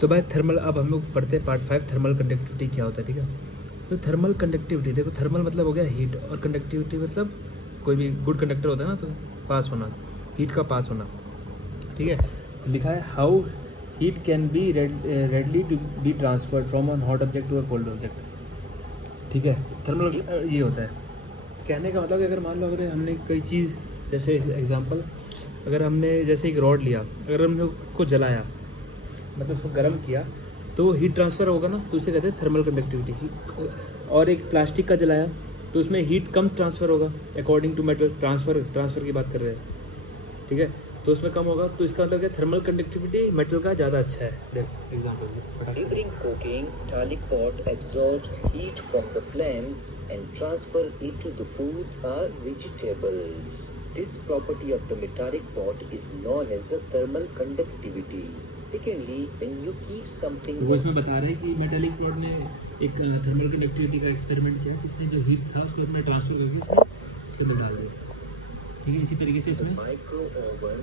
तो भाई थर्मल, अब हम लोग पढ़ते हैं पार्ट 5 थर्मल कंडक्टिविटी क्या होता है, ठीक है। तो थर्मल कंडक्टिविटी देखो, थर्मल मतलब हो गया हीट, और कंडक्टिविटी मतलब कोई भी गुड कंडक्टर होता है ना, तो पास होना, हीट का पास होना, ठीक है। तो लिखा है how heat can be readily to be transferred from one hot object to a cold object, ठीक है। थर्मल ये होता है, कहने का मतलब कि अगर मान लो अगर हमने कोई चीज़, जैसे एग्जांपल, अगर हमने जैसे एक रॉड लिया, अगर हमने उसको जलाया, मतलब उसको गर्म किया, तो हीट ट्रांसफ़र होगा ना, तो उसे कहते हैं थर्मल कंडक्टिविटी। और एक प्लास्टिक का जलाया तो उसमें हीट कम ट्रांसफ़र होगा अकॉर्डिंग टू मेटल, ट्रांसफ़र की बात कर रहे हैं, ठीक है। तो उसमें कम होगा, तो इसका मतलब क्या, थर्मल कंडक्टिविटी मेटल का ज़्यादा अच्छा है। देख example, During cooking, metallic pot absorbs heat from the flames and transfer it to the food or vegetables. This property of the metallic pot is known as a thermal conductivity. Secondly, when you keep something वो इसमें बता रहे हैं कि metallic plot ने एक thermal conductivity का experiment किया, इसने जो हीट था उसको अपने ट्रांसफर करके इसके अंदर डाल दिया, ठीक है। इसी तरीके से इसमें micro oven,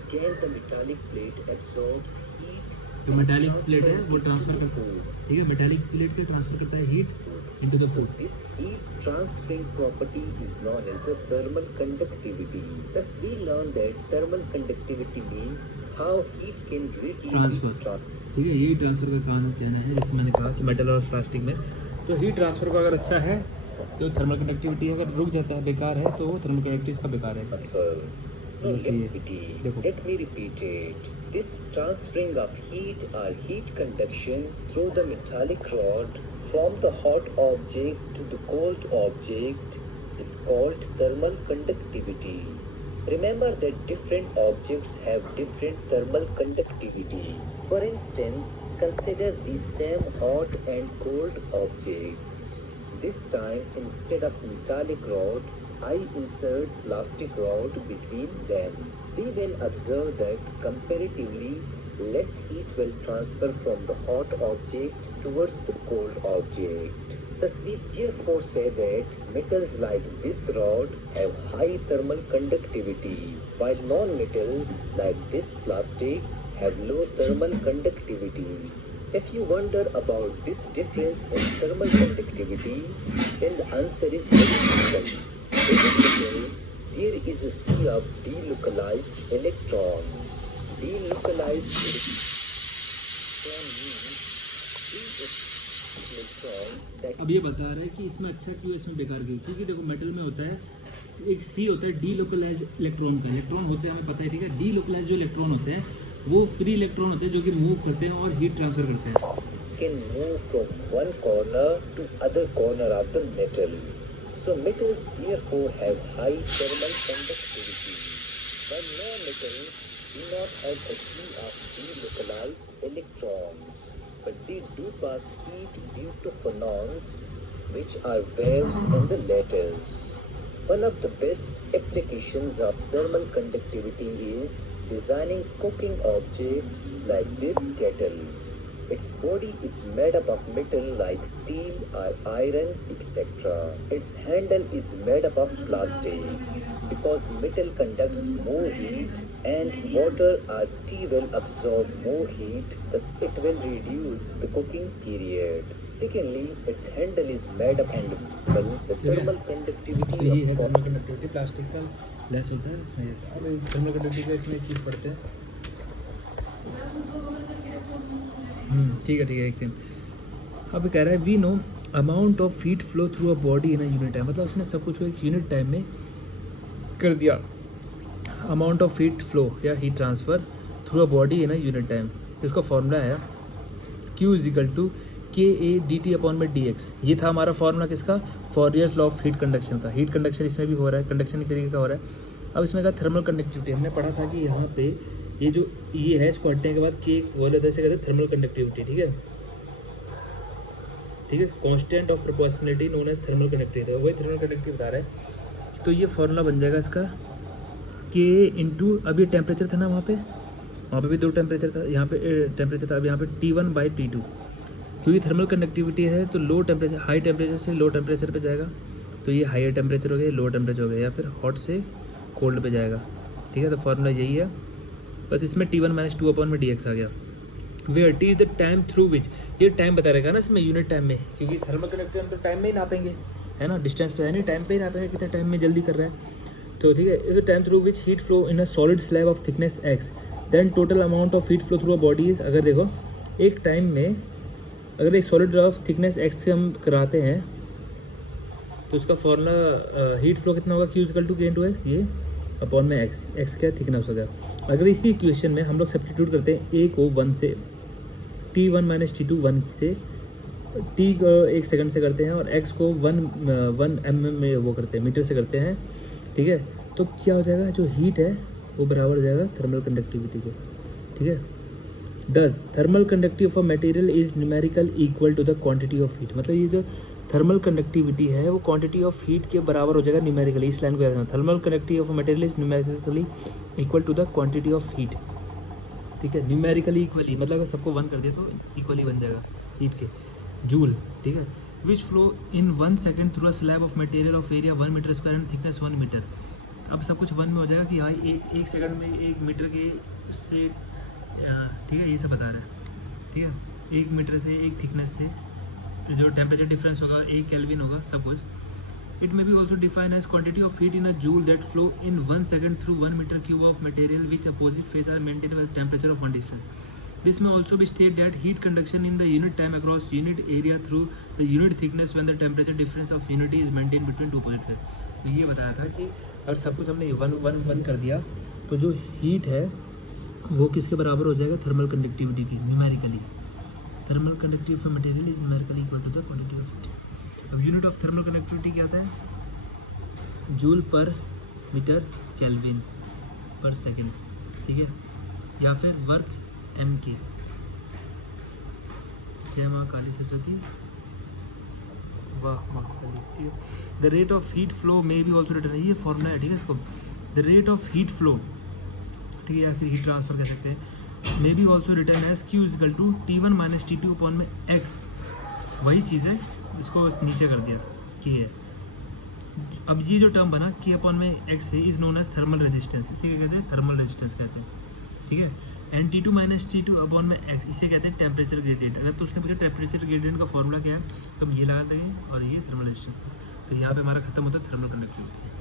again the metallic plate absorbs heat. जो मेटालिक प्लेट है वो ट्रांसफर करता है, ठीक है, मेटालिक प्लेट के ट्रांसफर करता है heat into the So food. this heat transferring property is known as a thermal conductivity. Thus we learn that thermal conductivity means how heat can readily Transfer. ठीक है, यही ट्रांसफर का काम कहना है, जैसे मैंने कहा कि मेटल और प्लास्टिक में तो हीट ट्रांसफर का अगर अच्छा है तो थर्मल कंडक्टिविटी, अगर रुक जाता है, बेकार है, तो थर्मल कंडक्टिविटी इसका बेकार है। transfer. No, Yes, let me repeat it. This transferring of heat or heat conduction through the metallic rod from the hot object to the cold object is called thermal conductivity. Remember that different objects have different thermal conductivity. For instance, consider the same hot and cold objects. This time, instead of metallic rod, I insert plastic rod between them. We will observe that comparatively less heat will transfer from the hot object towards the cold object. Thus we therefore say that metals like this rod have high thermal conductivity, while non-metals like this plastic have low thermal conductivity. If you wonder about this difference in thermal conductivity, then the answer is very simple. There is a sea of delocalized electrons. Delocalized electron means electrons that अब ये बता रहा है कि इसमें अच्छा क्यों, इसमें बेकार क्यों, क्योंकि देखो मेटल में होता है एक सी होता है डीलोकलाइज इलेक्ट्रॉन का, इलेक्ट्रॉन होते हैं हमें पता है, ठीक है। डीलोकलाइज जो इलेक्ट्रॉन होते हैं वो फ्री इलेक्ट्रॉन होते हैं जो कि मूव करते हैं और हीट ट्रांसफर करते हैं। can move from one corner to other corner of the metal. So metals therefore have high thermal conductivity. While non-metals do not have a sea of delocalized electrons, but they do pass heat due to phonons, which are waves in the lattice. One of the best applications of thermal conductivity is designing cooking objects like this kettle. Its body is made up of metal like steel or iron, etc. Its handle is made up of plastic. Because metal conducts more heat and water or tea will absorb more heat, thus it will reduce the cooking period. Secondly, its handle is made up and the thermal तो conductivity ये है of thermal conductivity, plastic का less होता है इसमें। अब thermal conductivity का इसमें एक चीज़ पढ़ते हैं, ठीक है, एक सेकंड। अब कह रहा है we know amount of heat flow through a body in a unit time, मतलब उसने सब कुछ को एक यूनिट टाइम में कर दिया। अमाउंट ऑफ हीट फ्लो या heat transfer through a body in a unit time, इसका फॉर्मूला है Q इजिकल टू KA/DT/dx। ये था हमारा फॉर्मूला किसका, फॉरियर्स लॉ ऑफ हीट कंडक्शन का। हीट कंडक्शन इसमें भी हो रहा है, कंडक्शन एक तरीके का हो रहा है। अब इसमें का थर्मल कंडक्टिविटी हमने पढ़ा था कि यहाँ पे ये जो ये है इसको हटने के बाद के बोले तो इसे कहते हैं थर्मल कंडक्टिविटी, ठीक है, ठीक है। Constant of proportionality known as thermal conductivity, वही थर्मल कंडक्टिविटी बता रहा है। तो ये फॉर्मूला बन जाएगा इसका K इंटू, अब ये टेम्परेचर था ना वहाँ पे भी दो टेम्परेचर था, यहाँ पे टेम्परेचर था, अब यहाँ पे T1/T2। क्योंकि थर्मल कंडक्टिविटी है तो लो टेम्परेचर, हाई टेम्परेचर से लो टेम्परेचर पे जाएगा, तो ये हायर टेम्परेचर हो गया, लो टेम्परेचर हो गया, या फिर हॉट से कोल्ड पे जाएगा, ठीक है। तो फॉर्मूला यही है, बस इसमें T1 - 2/dx आ गया। Where T is the time through which, ये टाइम बता रहेगा ना इसमें यूनिट टाइम में, क्योंकि थर्मल कंडक्टिविटी हम तो टाइम में ही नापेंगे, है ना, डिस्टेंस तो है नहीं, टाइम पे ही नापेंगे कितने टाइम में जल्दी कर रहा है। तो ठीक है, is the time through which heat flow in a solid slab of thickness X, then total amount of heat flow through a body is, अगर देखो एक टाइम में अगर एक सॉलिड ऑफ थिकनेस एक्स से हम कराते हैं तो उसका फॉर्मूला हीट फ्लो कितना होगा, क्यू इक्वल टू के इंटू एक्स, ये अपॉन में एक्स, एक्स क्या थिकनेस हो गया। अगर इसी इक्वेशन में हम लोग सब्स्टिट्यूट करते हैं ए को 1 से, T1 माइनस T2 1 से, T 1 सेकंड से करते हैं और x को 1 mm में वो करते हैं, मीटर से करते हैं, ठीक है, तो क्या हो जाएगा, जो हीट है वो बराबर हो जाएगा थर्मल कंडक्टिविटी के, ठीक है। Thus thermal conductivity of a material is numerical equal to the quantity of heat, मतलब ये जो थर्मल कंडक्टिविटी है वो क्वांटिटी ऑफ हीट के बराबर हो जाएगा न्यूमेरिकली, इस लाइन को याद रखना, thermal conductivity of a material is numerically equal to the quantity of heat, ठीक है, न्यूमेरिकली इक्वली, मतलब अगर सबको 1 कर दिया तो इक्वली बन जाएगा हीट के, जूल, ठीक है, which flow in 1 second through a slab of material of area 1 metre square and thickness 1 metre. अब सब कुछ 1 में हो जाएगा कि हाँ एक सेकंड में 1 मीटर के से, ठीक है, ये सब बता रहा है, ठीक है, 1 मीटर से 1 थिकनेस से जो टेम्परेचर डिफरेंस होगा 1 केल्विन होगा सब कुछ। It may be also define as quantity of heat in a joule that flow in 1 second through 1 metre cube of material which opposite face are maintain with temperature of 1 difference. This may also be stated that heat conduction in the unit time across unit area through the unit thickness when the temperature difference of unity is maintained between two opposite phase। तो ये बताया था कि अगर सब कुछ हमने 1 कर दिया तो जो हीट है वो किसके बराबर हो जाएगा, थर्मल कंडक्टिविटी की, numerically. Thermal conductivity of material is numerically equal to the quantity of heat. अब यूनिट ऑफ थर्मल कंडक्टिविटी क्या आता है, जूल पर मीटर केल्विन पर सेकेंड, ठीक है, या फिर वर्क एम के। जय माँ काली सरस्वती, वाह माँ काली, ठीक है। The rate of heat flow में भी ऑल्सो रिटर्न है, ये फॉर्मूला है, ठीक है, इसको the rate of heat flow, ठीक है, या फिर हीट ट्रांसफर कह सकते हैं, may be also written as Q is equal to T1 minus T2 upon में एक्स, वही चीज़ है, इसको नीचे कर दिया कि है। अब ये जो टर्म बना के अपॉन में एक्स है is known as thermal resistance, इसी को कहते हैं थर्मल रेजिस्टेंस कहते हैं, ठीक है। And T2 minus T2 upon में एक्स, इसे कहते हैं टेम्परेचर ग्रेडियंट। अगर तो उसने पूछा टेम्परेचर ग्रेडियंट का फॉर्मूला क्या है तो हम ये लगाते हैं और ये थर्मल रेजिस्टेंस, तो यहाँ पे हमारा खत्म होता है थर्मल कंडक्टिविटी।